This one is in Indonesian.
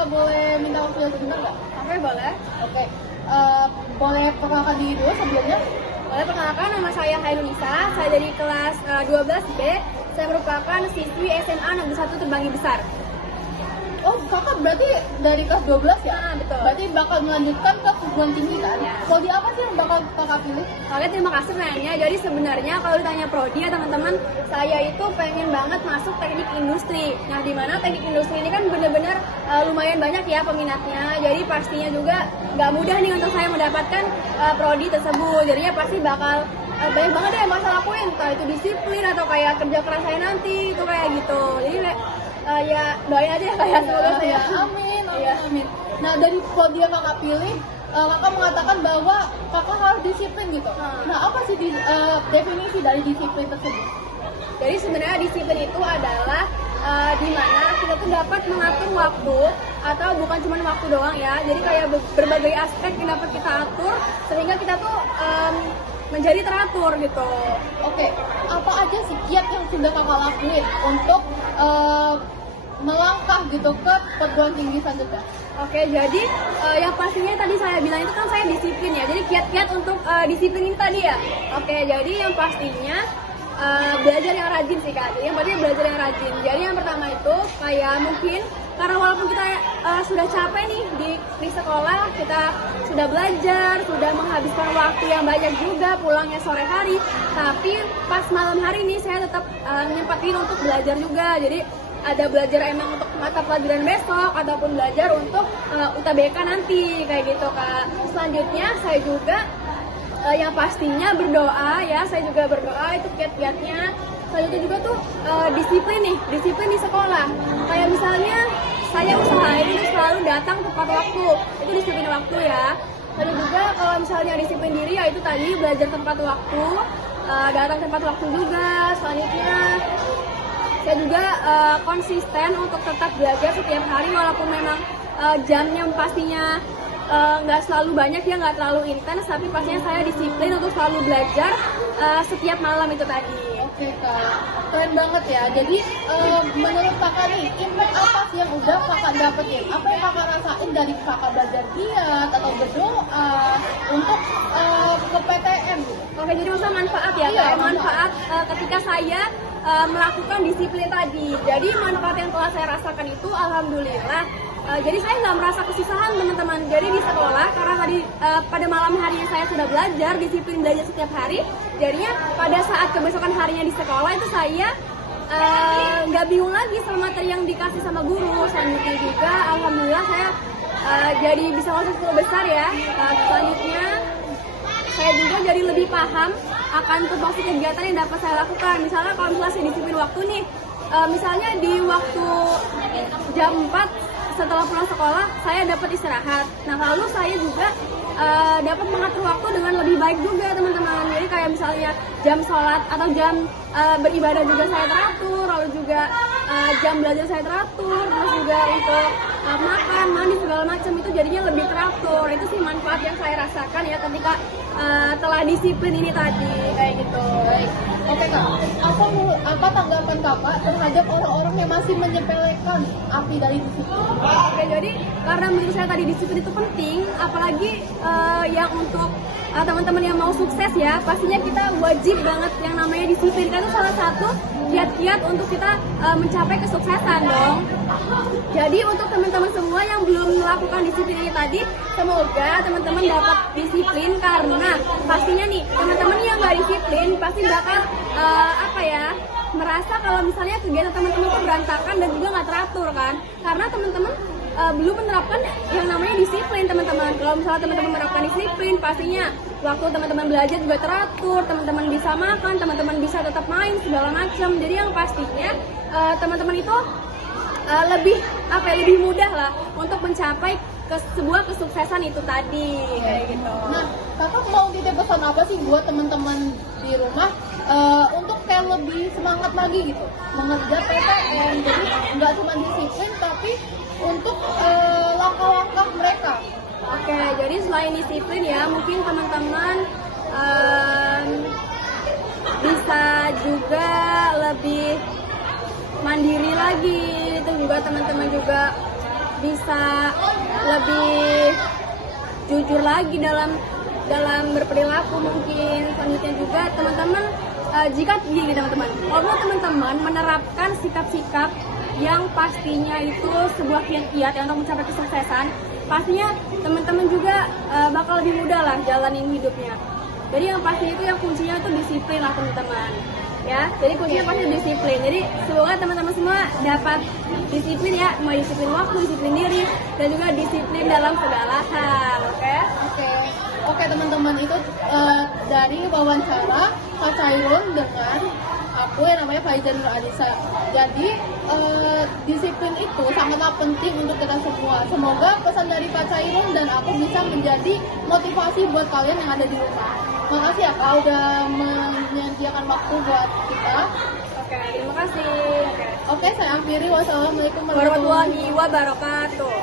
Kakak boleh minta waktunya sebentar nggak? Oke, boleh. Oke. Boleh perkenalkan diri dulu sebelumnya? Boleh, perkenalkan nama saya Hairunisa. Saya dari kelas 12B. Saya merupakan siswi SMA Negeri 1 Terbanggi Besar. Oh, kakak berarti dari kelas 12 ya? Nah, betul. Berarti bakal melanjutkan ke perguruan tinggi kan? Ya. Prodi apa sih yang bakal kakak pilih? Oke, terima kasih nanya. Jadi sebenarnya kalau ditanya prodi ya teman-teman, saya itu pengen banget masuk teknik industri. Nah, di mana teknik industri ini kan benar-benar lumayan banyak ya peminatnya. Jadi pastinya juga nggak mudah nih untuk saya mendapatkan prodi tersebut. Jadinya pasti bakal banyak banget deh yang bakal lakuin, entah itu disiplin atau kayak kerja keras saya nanti itu kayak gitu. Jadi ya doain aja ya kayak semoga saya. Amin, Iya. amin. Nah, dari prodi yang kakak pilih, kakak mengatakan bahwa kakak harus disiplin gitu. Nah, apa sih definisi dari disiplin tersebut? Jadi sebenarnya disiplin itu adalah di mana kita tuh dapat mengatur waktu, atau bukan cuma waktu doang ya. Jadi kayak berbagai aspek yang dapat kita atur sehingga kita tuh menjadi teratur gitu. Oke, apa aja sih kiat yang sudah kakak lakuin untuk melangkah gitu ke perguruan tinggi selanjutnya? Oke, jadi yang pastinya tadi saya bilang itu kan saya disiplin ya. Jadi kiat-kiat untuk disiplin ini tadi ya. Oke, jadi yang pastinya belajar yang rajin sih Kak. Jadi yang pastinya belajar yang rajin. Jadi yang pertama itu kayak mungkin karena walaupun kita sudah capek nih di sekolah, kita sudah belajar, sudah menghabiskan waktu yang banyak juga, pulangnya sore hari, tapi pas malam hari ini saya tetap nyempetin untuk belajar juga. Jadi ada belajar emang untuk mata pelajaran besok ataupun belajar untuk UTBK nanti kayak gitu Kak. Selanjutnya saya juga yang pastinya berdoa ya, saya juga berdoa itu kiat-kiatnya. Selanjutnya juga tuh disiplin di sekolah. Kayak misalnya saya usahain itu selalu datang tepat waktu, itu disiplin waktu ya. Lalu juga kalau misalnya disiplin diri ya itu tadi belajar tepat waktu, datang tepat waktu juga. Selanjutnya saya juga konsisten untuk tetap belajar setiap hari walaupun memang jamnya pastinya nggak selalu banyak ya, nggak terlalu intens, tapi pastinya saya disiplin untuk selalu belajar setiap malam itu tadi. Oke Kak, keren banget ya. Jadi menurut kakak nih, impact apa sih yang udah kakak dapetin? Apa yang kakak rasain dari kakak belajar giat atau berdoa untuk ke PTN gitu? Oke, jadi maksudnya manfaat ya, Iya, kayak manfaat ketika saya melakukan disiplin tadi. Jadi manfaat yang telah saya rasakan itu alhamdulillah. Jadi saya nggak merasa kesusahan teman-teman. Jadi di sekolah karena tadi pada malam hari saya sudah belajar disiplin belajar setiap hari. Jadinya pada saat kebesokan harinya di sekolah itu saya nggak bingung lagi sama materi yang dikasih sama guru. Selanjutnya juga alhamdulillah saya jadi bisa masuk 10 besar ya. Selanjutnya saya juga jadi lebih paham akan tupoksi kegiatan yang dapat saya lakukan. Misalnya kalau misalnya saya disiplin waktu nih, misalnya di waktu jam 4 setelah pulang sekolah saya dapat istirahat. Nah lalu saya juga dapat mengatur waktu dengan lebih baik juga teman-teman. Jadi kayak misalnya jam sholat atau jam beribadah juga saya teratur, lalu juga jam belajar saya teratur, terus juga untuk makan, mandi segala macam itu jadinya lebih teratur. Itu sih manfaat yang saya rasakan ya ketika telah disiplin ini tadi kayak gitu. Baik. Oke Kak, apa tanggapan kakak terhadap orang-orang yang masih menyepelekan arti dari disiplin? Oke, jadi karena menurut saya tadi disiplin itu penting, apalagi yang untuk teman-teman yang mau sukses ya, pastinya kita wajib banget yang namanya disiplin. Karena itu salah satu kiat-kiat untuk kita mencapai kesuksesan dong. Jadi untuk teman-teman semua yang belum melakukan disiplin ini tadi, semoga teman-teman dapat disiplin karena pastinya nih teman-teman yang nggak disiplin pasti bakal merasa kalau misalnya kegiatan teman-teman itu berantakan dan juga nggak teratur kan, karena teman-teman belum menerapkan yang namanya disiplin teman-teman. Kalau misalnya teman-teman menerapkan disiplin, pastinya waktu teman-teman belajar juga teratur, teman-teman bisa makan, teman-teman bisa tetap main segala macam. Jadi yang pastinya teman-teman itu lebih mudah lah untuk mencapai sebuah kesuksesan itu tadi kayak gitu. Nah, kakak mau titip pesan apa sih buat teman-teman di rumah untuk kayak lebih semangat lagi gitu mengejar PTN? Jadi nggak cuma disiplin tapi untuk langkah-langkah mereka. Oke, jadi selain disiplin ya, mungkin teman-teman bisa juga lebih mandiri lagi. Itu juga teman-teman juga bisa lebih jujur lagi dalam berperilaku. Mungkin selanjutnya juga teman-teman jika gini teman-teman, kalau teman-teman menerapkan sikap-sikap yang pastinya itu sebuah kiat-kiat yang untuk mencapai kesuksesan, pastinya teman-teman juga bakal lebih mudah lah jalanin hidupnya. Jadi yang pasti itu yang kuncinya itu disiplin lah teman-teman. Ya, jadi kuncinya pasti disiplin. Jadi semoga teman-teman semua dapat disiplin ya, mau disiplin waktu, disiplin diri, dan juga disiplin dalam segala hal. Oke teman-teman, itu dari wawancara Kak Chairul dengan aku yang namanya Faizan Nur Alisa. Jadi disiplin itu sangatlah penting untuk kita semua. Semoga pesan dari Kak Chairul dan aku bisa menjadi motivasi buat kalian yang ada di rumah. Makasih ya Kak udah menyediakan waktu buat kita. Oke, terima kasih. Oke, saya akhiri. Wassalamualaikum Warahmatullahi wabarakatuh.